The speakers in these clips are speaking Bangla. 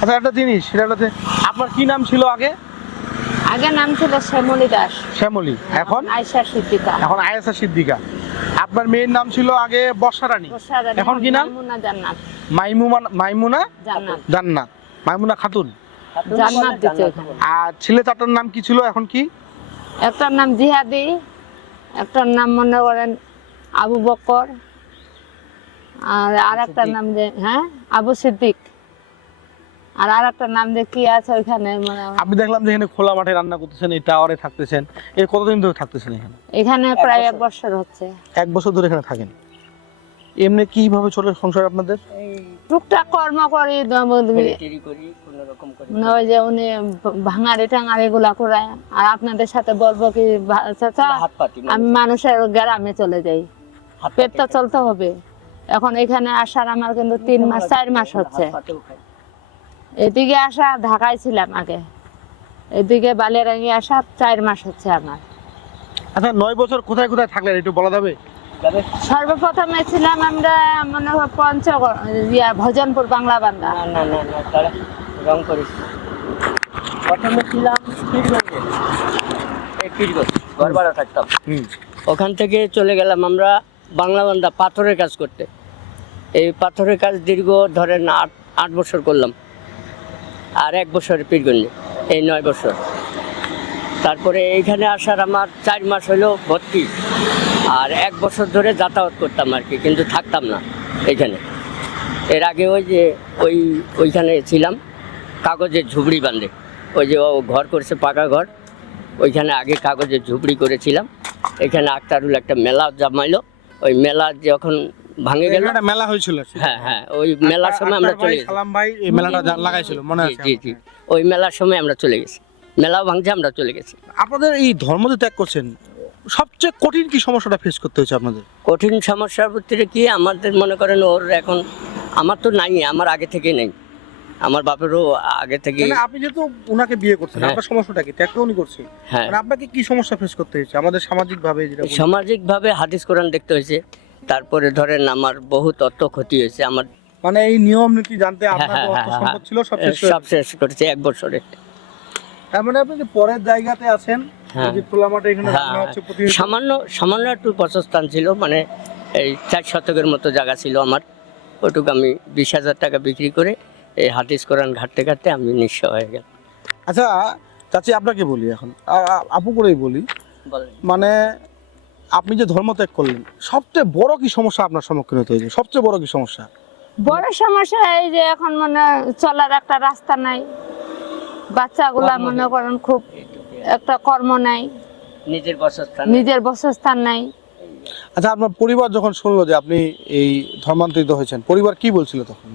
আচ্ছা একটা জিনিস সেটা হচ্ছে আপনার কি নাম ছিল আগে? আগে নাম ছিল শ্যামলী দাস। শ্যামলী। এখন? আয়সা সিদ্দিকা। এখন আয়েসা সিদ্দিকা। আপনার মেয়ের নাম ছিল আগে বর্ষারানী বর্ষারানী, এখন কি নাম? মাইমুনা জান্নাত। মাইমুমা মাইমুনা জান্নাত। জান্নাত। মাইমুনা খাতুন। জান্নাত আর ছেলে চারটার নাম কি ছিল এখন কি? একটার নাম জিহাদি একটার নাম মনে করেন আবু বকর আর আর একটার নাম যে হ্যাঁ? আবু সিদ্দিক। আর আর একটা নাম যে কি আছে ওইখানে মানে আপনি দেখলাম যে এখানে খোলা মাঠে রান্না করতেছেন এই টাওয়ারে থাকতেছেন। এর কতদিন ধরে থাকতেছেন এখানে? এখানে প্রায় এক বছর। হচ্ছে। এক বছর ধরে এখানে থাকেন? এমনি কীভাবে চলে সংসার আপনাদের? টুকটাক কর্ম করি করি করে মানে ওই যে উনি ভাঙারি টাঙারি গুলা করায় আর আপনাদের সাথে বলব কি চাচা আমি মানুষের গ্রামে চলে যাই। হাত পেট তো চলতে হবে। এখন এখানে আসার আমার কিন্তু তিন মাস চার মাস হচ্ছে। এদিকে আসা ঢাকায় ছিলাম আগে। এদিকে বালিয়ারাঙ্গি আসা চার মাস হচ্ছে আমার। আচ্ছা নয় বছর কোথায় কোথায় থাকলেন একটু বলা যাবে? সর্বপ্রথমে ছিলাম আমরা মনে হয় পঞ্চগড় ইয়া ভজনপুর বাংলা বান্দা। না না না না তারা রং করিস। প্রথমে ছিলাম পীরগঞ্জে এই পীরগঞ্জ ঘর ভাড়া থাকতাম। হুম। ওখান থেকে চলে গেলাম আমরা বাংলা বান্দা পাথরের কাজ করতে। এই পাথরের কাজ দীর্ঘ ধরেন আট আট বছর করলাম। আর এক বছর পীরগঞ্জে এই নয় বছর। তারপরে এইখানে আসার আমার চার মাস হলো ভর্তি। আর এক বছর ধরে যাতায়াত করতাম আর কি, কিন্তু থাকতাম না এখানে এর আগে ওই যে, ওই, ওইখানে ছিলাম, কাগজের ঝুপড়ি বান্ধে ওই যে ও ঘর করছে পাকা ঘর, ওইখানে আগে কাগজের ঝুপড়ি করেছিলাম। এখানে আক্তারুল একটা মেলা জমাইলো। ওই মেলা যখন ভাঙে গেল। একটা মেলা হয়েছিল হ্যাঁ হ্যাঁ ওই মেলার সময় আমরা চলে গেছি সালাম ভাই এই মেলাটা লাগাইছিল মনে আছে জি জি। ওই মেলার সময় আমরা চলে গেছি। মেলাও ভাঙছে আমরা চলে গেছি। আপনাদের এই ধর্ম যে ত্যাগ করছেন সবচেয়ে কঠিন কি সমস্যাটা ফেস করতে হয়েছে আপনাদের? কঠিন সমস্যার ভিতরে কি আমাদের মনে করেন ওর এখন আমার তো নাই আমার আগে থেকে নেই। আমার বাপেরও আগে থেকে মানে আপনি যেহেতু ওনাকে বিয়ে করছেন হ্যাঁ। আপনার সমস্যাটা কি? ত্যাগ উনি করছে হ্যাঁ। মানে আপনাকে কি সমস্যা ফেস করতে হয়েছে? আমাদের সামাজিক ভাবে যেটা বলছেন। সামাজিকভাবে হাদিস কোরআন দেখতে হয়েছে। তারপরে ধরেন আমার বহু তথ্য ক্ষতি হয়েছে আমার মানে এই নিয়ম নীতি জানতে হ্যাঁ, আপনার হ্যাঁ, অর্থ হ্যাঁ, সম্পদ ছিল সব শেষ সব শেষ করেছে এক বছরে। তার মানে আপনি যে পরের জায়গাতে আছেন। যে খোলা এখানে রান্না হচ্ছে প্রতিদিন সামান্য সামান্য একটু বাসস্থান ছিল মানে এই চার শতকের মতো জায়গা ছিল আমার। ওটুকু আমি বিশ হাজার টাকা বিক্রি করে এই হাদিস কোরআন ঘাটতে ঘাটতে আমি নিঃস্ব হয়ে গেলাম। আচ্ছা চাচি আপনাকে বলি এখন। আপু করেই বলি। মানে আপনি যে ধর্ম ত্যাগ করলেন সবচেয়ে বড় কি সমস্যা আপনার সম্মুখীন হতে হয়েছে? সবচেয়ে বড় কি সমস্যা? বড় সমস্যা এই যে এখন মানে চলার একটা রাস্তা নাই। বাচ্চাগুলা মনে করেন খুব একটা কর্ম নাই। নিজের বাসস্থান। নিজের বসস্থান নাই। আচ্ছা আপনার পরিবার যখন শুনলো যে আপনি এই ধর্মান্তরিত হয়েছেন পরিবার কি বলছিল তখন?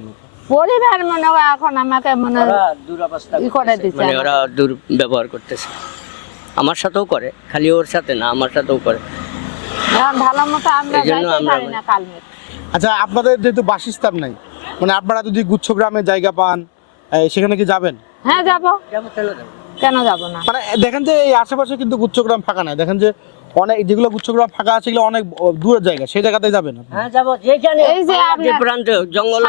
পরিবার মনে হয় এখন আমাকে মনে ওরা দুরবস্থা করে করতেছে। দিচ্ছে মানে। ওরা দুর্ব্যবহার করতেছে। আমার সাথেও করে খালি ওর সাথে না আমার সাথেও করে। ভালো মতো আমরা যাইতে পারি না কালমে আচ্ছা আপনাদের যেহেতু বাসস্থান নাই মানে আপনারা যদি গুচ্ছ গ্রামে জায়গা পান সেখানে কি যাবেন? হ্যাঁ যাব। যাব চলো যাব? কেন যাব না? মানে দেখেন যে এই আশেপাশে কিন্তু গুচ্ছগ্রাম ফাঁকা নাই। দেখেন যে অনেক যেগুলো গুচ্ছগ্রাম ফাঁকা আছে এগুলো অনেক দূরের জায়গা সেই জায়গাতে যাবেন। হ্যাঁ যাব। যেখানে এই যে প্রান্তে জঙ্গল